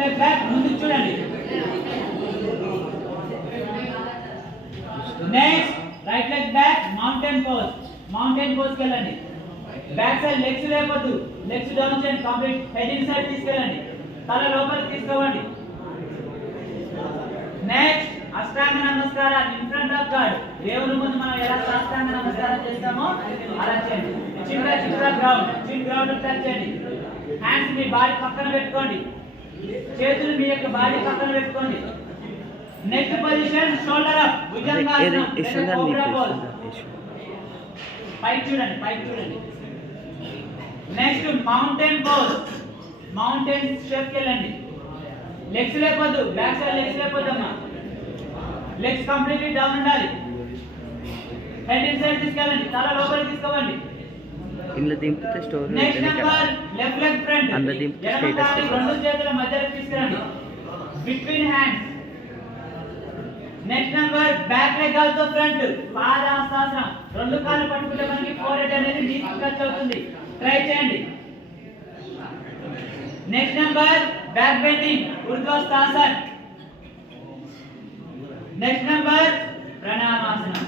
Leg back ముందుకు చూడండి. Next right leg back mountain pose. Mountain pose కి వెళ్ళండి. బ్యాక్ సైడ్ లెగ్స్ లేపొద్దు, లెగ్స్ డౌన్ చేయండి. కంప్లీట్ హెడ్ ఇన్ సైడ్ తీసుకెళ్ళండి, తల లోపలికి తీసుకోవండి. నెక్స్ట్ అష్టాంగ నమస్కారం ఇన్ ఫ్రంట్ ఆఫ్ గాడ్. దేవుని ముందు మనం ఎలా అష్టాంగ నమస్కారం చేస్తామో అలా చేయండి. చిన్న గ్రౌండ్ టచ్ చేయండి. హ్యాండ్స్ మీ బాడీ పక్కన పెట్టుకోండి, చేతులు మీ యొక్క బాడీ పక్కన పెట్టుకోండి. నెక్స్ట్ పొజిషన్ షోల్డర్ అప్, భుజంగాసనం, కోబ్రా పోజ్. పైకి చూడండి. Next mountain pose. Mountain step కి వెళ్ళండి. లెగ్స్ లేపొద్దు, బ్యాక్ సైడ్ లెగ్స్ లేపొద్దమ్మా. లెగ్స్ కంప్లీట్లీ డౌన్ ఉండాలి. హెడ్ ఇన్ సైడ్ తీసుకెళ్ళండి, తల లోపలికి తీసుకోవండి. ఇందులో దింపితే స్టోర్. Next number left leg front. అందులో దింపితే ఎడమ కాలి రెండు చేతుల మధ్యలో తీసుకురండి, between hands. Next number back leg also front, పాదహస్తాసనం. రెండు కాళ్ళు పట్టుకుంటే మనకి ఫోర్హెడ్ అనేది నీట్ టచ్ అవుతుంది. ట్రై చేయండి. నెక్స్ట్ నంబర్ బ్యాక్ బెండింగ్, ఊర్ధ్వస్థాసన్. Next number ప్రణామాసనం.